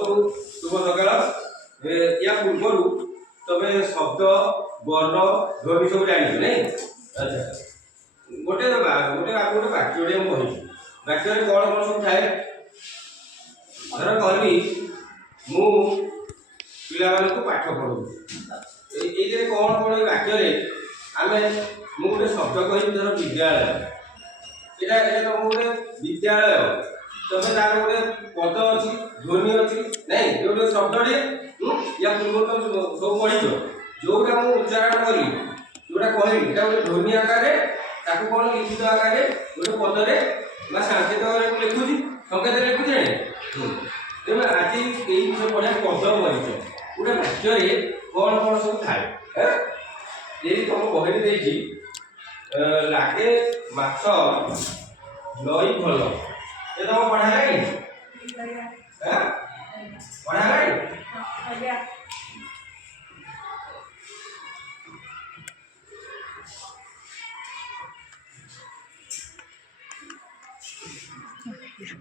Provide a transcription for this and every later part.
ସମସ୍ତଙ୍କୁ ଶୁଭ ସକାଳ। या पूर्व तमे शब्द वर्ण ध्वनि सब जानी नहीं। अच्छा गोटे गोटे गोटे वाक्य कही वाक्य कौन कौन सब थाए धर कहली मु पिला को पाठ पढ़ू ये कौन कौन वाक्य आम मु गोटे शब्द कही धर विद्यालय ये तुम गोटे विद्यालय तमें तार गोटे पद अच्छी ध्वनि अच्छी नहीं गोटे शब्दटे या पूर्व तुम सब पढ़ी जोटा मुझे उच्चारण करी जोटा कहली गोटे ध्वनि आकार कौन लिखित आकार गोटे पदरे सांकेत लिखुची संकेत लिखुचे तेज आज ये विषय पढ़ा पद परिचय गोटे वाक्य कौन कौन सब थाए ये तुम बही देखी लागे माछ नई भल ये तुम पढ़ा है पढ़ा है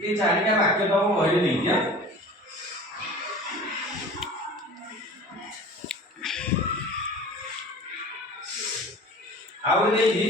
ये चारिटा वाक्य तुम बही देखी आउ देखी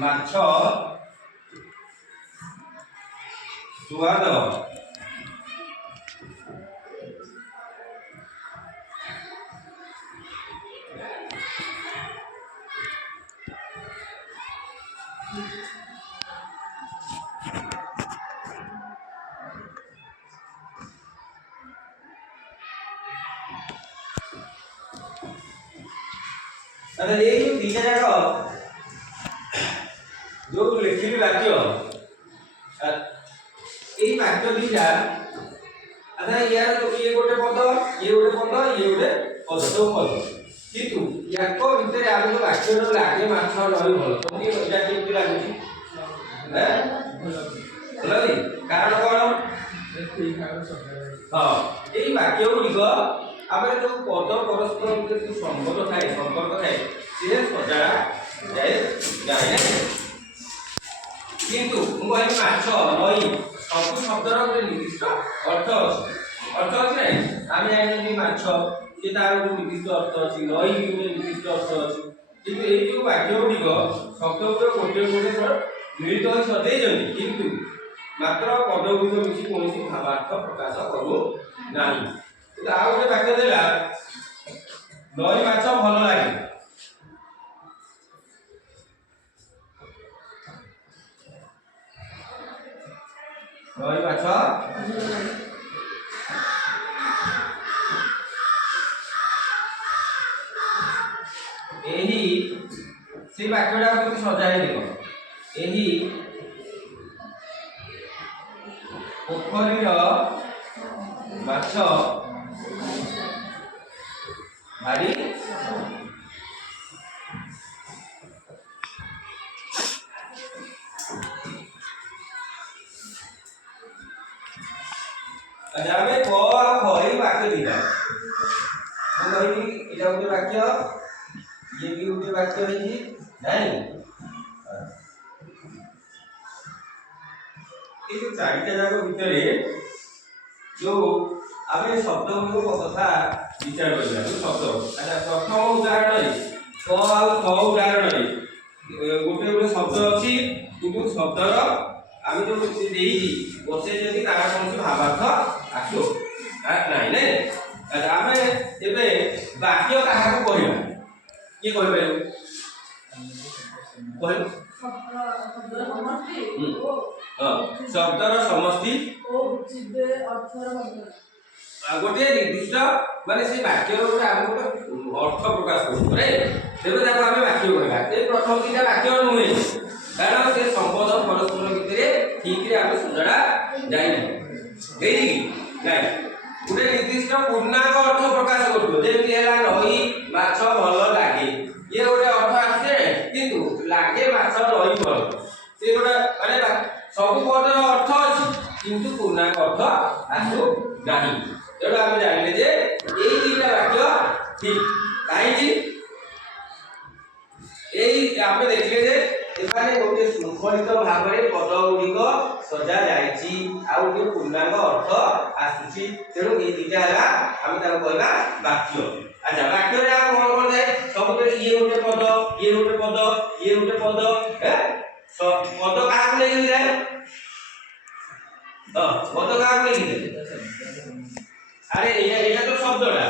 माछ स्वाद ये तीन जाक जो लिखिली वाक्य ये वाक्य दीटा अच्छा यार ये गोटे पद ये गोटे पद ये गोटे पद सब पद किंतु याक भितर आम जो वाक्य लागे माछ नई भल तुमको यहाँ केमती लगुच भल कारण कौन हाँ ये वाक्य गुड़िक आम जो पद परस्पर जो संबंध थाए संपर्क थाए सी सजा जाए जाए किंतु मुझे माछ नई सब शब्दर गोटे निर्दिष्ट अर्थ अच्छे आम जानी माछ सी तार गोटे निर्दिष्ट अर्थ अच्छी नई गोटे निर्दिष्ट अर्थ अच्छी किंतु ये जो वाक्य गुड़िक शब्द गोटे गोटे मिलित हो सजाई किंतु मात्र पद गुड़िक मिसी कौन भावार्थ प्रकाश करू ना आ गोटे वाक्य देला नई माछ भल लगे नई माछ यही से वाक्यटा को सजाई देव यही पोखरीर माछ भारी अच्छा आम क खरी वाक्य दीटा मुझे यहाँ गोटे वाक्य ये भी गोटे वाक्य नहीं ये जो चारिटा जाक भितर जो आम शब्द गुड़िक कथा विचार कर शब्द अच्छा प्रथम उदाहरण क उदाहरण गोटे गोटे शब्द अच्छी कि शब्दर आम जो बसे जदि तार कौन भावार्थ आसो ना आम ए वाक्य क्या कहना किए कह शब्दर समष्टि गोटे निर्दिष्ट माने से वाक्य गोटे आम गोटे अर्थ प्रकाश करें तेज आम वाक्य कहला प्रथम दीटा वाक्य नुहे कारण से संबंध परस्पर भितर ठीक आम सजड़ा जाए गोटे निर्दिष्ट पूर्णांग अर्थ प्रकाश करें नई माछ भल लगे ये गोटे अर्थ आसे किंतु लगे माछ नई भल से गोटे माने सब पद अर्थ अच्छी किंतु पूर्णांग अर्थ आसु ना तेणु आम जानले जे यही दुईटा वाक्य ठीक कहीं आम देखिले जे ମାନେ ଗୋଟେ ଶୃଙ୍ଖଳିତ ଭାବରେ ପଦ ଗୁଡ଼ିକ ସଜା ଯାଇଛି ଆଉ ଗୋଟେ ପୂର୍ଣ୍ଣାଙ୍ଗ ଅର୍ଥ ଆସୁଛି। ତେଣୁ ଏଇ ଦୁଇଟା ହେଲା ଆମେ ତାକୁ କହିବା ବାକ୍ୟ। ଆଚ୍ଛା, ବାକ୍ୟରେ ଆଉ କ'ଣ କ'ଣ ଥାଏ? ସବୁବେଳେ ଇଏ ଗୋଟେ ପଦ, ଇଏ ଗୋଟେ ପଦ, ଇଏ ଗୋଟେ ପଦ। ପଦ କାହାକୁ ନେଇକି ଯାଏ? ପଦ କାହାକୁ ନେଇକି ଯାଏ? ଆରେ ଏଇଟା ତ ଶବ୍ଦଟା,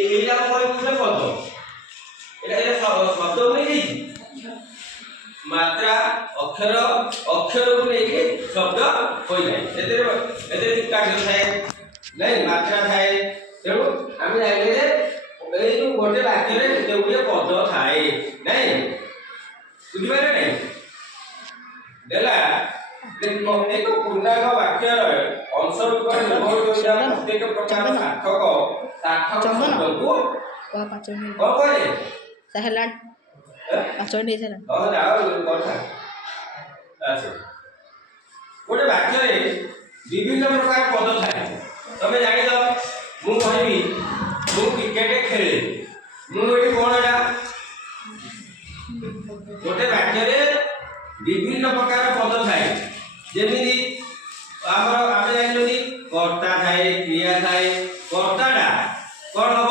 ଏଇଟା କହିବୁ ପଦ। এটা শব্দ নেই মাত্রা অক্ষর অক্ষরକୁ ନେଇକି ଶବ୍ଦ ହୋଇଥାଏ। ଏଥିରେ କାର୍ଯ୍ୟ ଥାଏ ନାଇଁ, ମାତ୍ରା ଥାଏ। ତେଣୁ ଆମେ ଜାଣିଲେ ଯେ ଏଇ ଯୋଉ ଗୋଟେ ବାକ୍ୟରେ କେତେ ଗୁଡ଼ିଏ ପଦ ଥାଏ ନାଇଁ, ବୁଝିପାରିଲେ ନାଇଁ? ଦେଲା ପ୍ରତ୍ୟେକ ପୂର୍ଣ୍ଣାଙ୍ଗ ବାକ୍ୟର ଅଂଶ ରୂପରେ ବ୍ୟବହୃତ ହୋଇଥିବା ପ୍ରତ୍ୟେକ ପ୍ରକାର ସାର୍ଥକ ଶବ୍ଦକୁ କ'ଣ କହିଲେ? Sahelan. Achoni sahelan. ଗୋଟେ ବାକ୍ୟରେ ବିଭିନ୍ନ ପ୍ରକାର ପଦ ଥାଏ। ତମେ ଜାଣିଲ, ମୁଁ କହିବି ମୁଁ କ୍ରିକେଟ ଖେଳେ, ମୁଁ ଏଠି କ'ଣ ଏଟା? ଗୋଟେ ବାକ୍ୟରେ ବିଭିନ୍ନ ପ୍ରକାର ପଦ ଥାଏ। ଯେମିତି ଆମେ ଜାଣିଛନ୍ତି କର୍ତ୍ତା ଥାଏ, କ୍ରିୟା ଥାଏ। କର୍ତ୍ତାଟା କ'ଣ ହବ?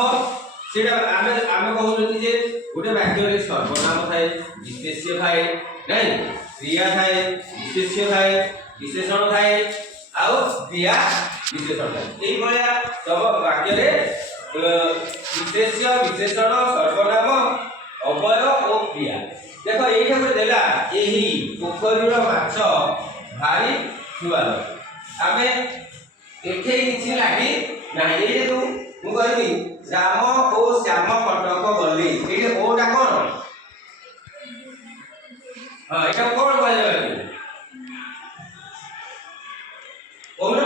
ସେଟା ଆମେ କହୁଛନ୍ତି ଯେ ଗୋଟେ ବାକ୍ୟରେ ସର୍ବନାମ ଥାଏ, ବିଶେଷ୍ୟ ଥାଏ ନାଇଁ, କ୍ରିୟା ଥାଏ, ବିଶେଷ୍ୟ ଥାଏ, ବିଶେଷଣ ଥାଏ ଆଉ କ୍ରିୟା ବିଶେଷଣ ଥାଏ। ଏଇଭଳିଆ ସବୁ ବାକ୍ୟରେ ବିଶେଷ୍ୟ, ବିଶେଷଣ, ସର୍ବନାମ, ଅବୟ ଓ କ୍ରିୟା। ଦେଖ ଏଇଟା ଗୋଟେ ଦେଲା, ଏହି ପୋଖରୀର ମାଛ ଭାରି ସୁଆଦ। ଆମେ ଏଠି କିଛି ଲାଗି ନାହିଁ। ଏଇଟା ତୁ ମୁଁ କହିବି ରାମ ଓ ଶ୍ୟାମ କଟକ ଗଲେ, ଏଇଟା ଓଟା କ'ଣ? ଏଇଟା କ'ଣ କହିବା କହୁନ?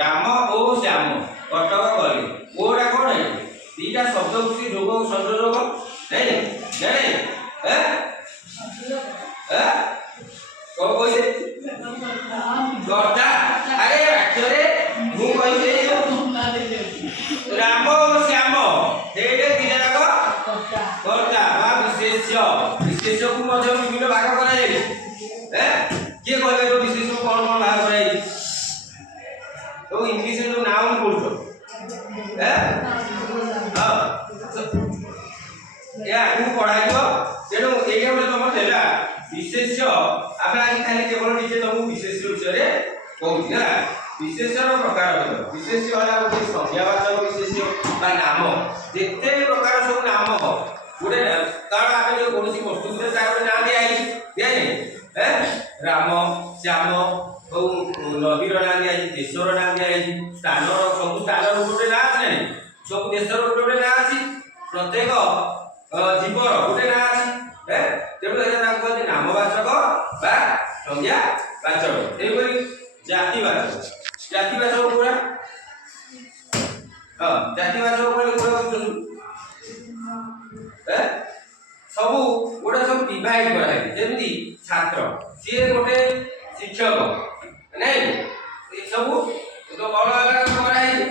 ରାମ ଓ ଶ୍ୟାମ କଟକ ଗଲେ, ଓଟା କ'ଣ? ଦିଟା ଶବ୍ଦ ହଉଛି ଯୋଗ ସଂଯୋଗ ନାଇଁ ନାଇଁ କ'ଣ କହିଲେ? କର୍ତ୍ତା। ଆରେ ବାକ୍ୟରେ ମୁଁ କହିଲି ରାମ ଓ ଶ୍ୟାମ, ସେଇଟା ଦିଟା ଯାକ କର୍ତ୍ତା ବା ବିଶେଷ୍ୟ। ବିଶେଷ୍ୟକୁ ମଧ୍ୟ ବିଭିନ୍ନ ଭାଗ କରାଯାଇଛି। କିଏ କହିବେ ଯୋଉ ବିଶେଷ୍ୟକୁ କ'ଣ କ'ଣ ଭାଗ କରାଯାଇଛି? ଯୋଉ ଇଂଲିଶରେ ଯୋଉ ନାଉନ୍ କରୁଛ ଆଗକୁ ପଢାଯିବ। ତେଣୁ ଏଇଟା ଗୋଟେ ତମର ଦେଲା ବିଶେଷ୍ୟ। ଆମେ ଆଜି ଖାଲି କେବଳ ନିଜେ ତମକୁ ବିଶେଷ୍ୟ ବିଷୟରେ କହୁଛି ହେଲା। ବିଶେଷ୍ୟର ପ୍ରକାର ବିଶେଷ୍ୟ ହେଲା ଗୋଟେ ସଂଜ୍ଞାବାଚକ ବିଶେଷ୍ୟ ବା ନାମ। ଯେତେ ପ୍ରକାର ସବୁ ନାମ ଗୋଟେ, କାରଣ ଆମେ ଯୋଉ କୌଣସି ବସ୍ତୁ ଭିତରେ ତାର ଗୋଟେ ନାଁ ଦିଆହେଇଛି, ଦିଆହେଇନି? ରାମ, ଶ୍ୟାମ, ନଦୀର ନାଁ ଦିଆହେଇଛି, ଦେଶର ନାଁ ଦିଆହେଇଛି, ସ୍ଥାନର, ସବୁ ସ୍ଥାନର ଗୋଟେ ନାଁ ଅଛି ନାହିଁ, ସବୁ ଦେଶର ଗୋଟେ ନାଁ ଅଛି, ପ୍ରତ୍ୟେକ ଜୀବର ଗୋଟେ ନାଁ ଅଛି। ତେଣୁ ଏଇଟା ତାକୁ କୁହନ୍ତି ନାମବାଚକ ବା ସଂଜ୍ଞାବାଚକ। ସେହିପରି ଜାତିବାଚକ। ଜାତିବାଚକ ପୁରା ଜାତିବାଚକ କହିଲେ ପୁରା ବୁଝୁଛୁ ସବୁ ଗୋଟେ ସବୁ ଡିଭାଇଡ କରାଯାଇଛି। ଯେମିତି ଛାତ୍ର, ସିଏ ଗୋଟେ ଶିକ୍ଷକ ନାଇଁ, ସବୁ ଅଲଗା କରାଯାଇଛି।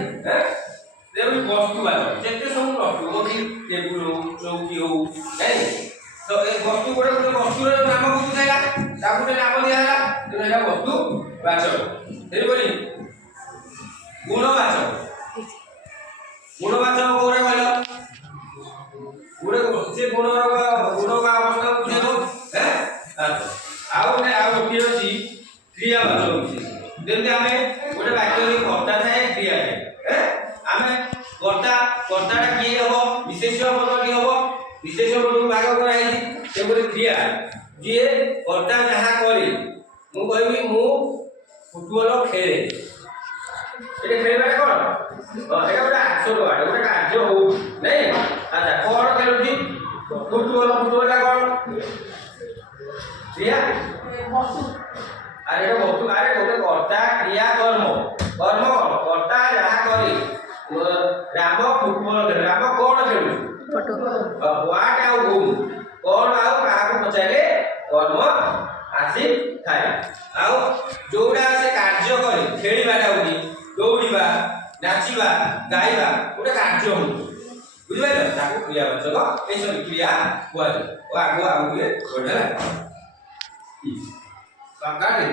ଯେମିତି ବସ୍ତୁବାଚକ, ଯେତେ ସବୁ ବସ୍ତୁ ହଉଛି, ଟେବୁଲ ହଉ, ଚୌକି ହଉ ନାଇଁ, ତ ଏ ବସ୍ତୁ ଗୋଟେ ଗୋଟେ ବସ୍ତୁର ନାମ ବୁଝୁଥିଲା, ତାକୁ ଗୋଟେ ନାମ ଦିଆହେଲା, ତେଣୁ ଏଇଟା ବସ୍ତୁବାଚକ। ସେହିପରି ଗୁଣବାଚକ। ଗୁଣବାଚକ କୋଉଟା କହିଲ? ସେ ଗୁଣର ଗୁଣ ବା ଅବସ୍ଥା ବୁଝେଇବ। ଆଉ ଗୋଟିଏ ଅଛି କ୍ରିୟାବାଚକ ବିଶେଷ। ଯେମିତି ଆମେ ଗୋଟେ ବାକ୍ୟରେ କର୍ତ୍ତା ଥାଏ, କ୍ରିୟା ଥାଏ। ଆମେ କର୍ତ୍ତାଟା କିଏ ହବ? ବିଶେଷ୍ୟ ପଦଟି ହବ, ବିଶେଷ୍ୟ ପଦକୁ ଭାଗ କରାଯାଇଛି। ସେପରି କ୍ରିୟା, ଯିଏ କର୍ତ୍ତା ଯାହା କରେ, ମୁଁ କହିବି ମୁଁ ଫୁଟବଲ ଖେଳେ, ଏଇଟା ଖେଳିବାଟା କ'ଣ? ଏଇଟା ଗୋଟେ ଆକ୍ସନ ୱାର୍ଡ, ଗୋଟେ କାର୍ଯ୍ୟ ହଉଛି ନାଇଁ। ଆଚ୍ଛା, କ'ଣ ଖେଳୁଛି? ଫୁଟବଲ। ଫୁଟବଲଟା କ'ଣ? କ୍ରିୟା। ଆରେ ଏଇଟା ବସ୍ତୁ। ଆରେ ଗୋଟେ କର୍ତ୍ତା, କ୍ରିୟା, କର୍ମ। କର୍ମ କ'ଣ? କର୍ତ୍ତା ଯାହା କରେ। ରାମ ଫୁଟବଲ ଖେଳେ, ରାମ କ'ଣ ଖେଳୁଛି? ହ୍ୱାଟ ଆଉ ହୁମ୍, କ'ଣ ଆଉ କାହାକୁ ପଚାରିଲେ କର୍ମ ଆସିଥାଏ। ଆଉ ଯୋଉଟା ସେ କାର୍ଯ୍ୟ କରେ, ଖେଳିବାଟା ହଉଛି ଯା କୁଆଡ଼େ ଓ ଆଗ ଆଉ ଟିକେ ବଢ଼ିଆ ସକାଳେ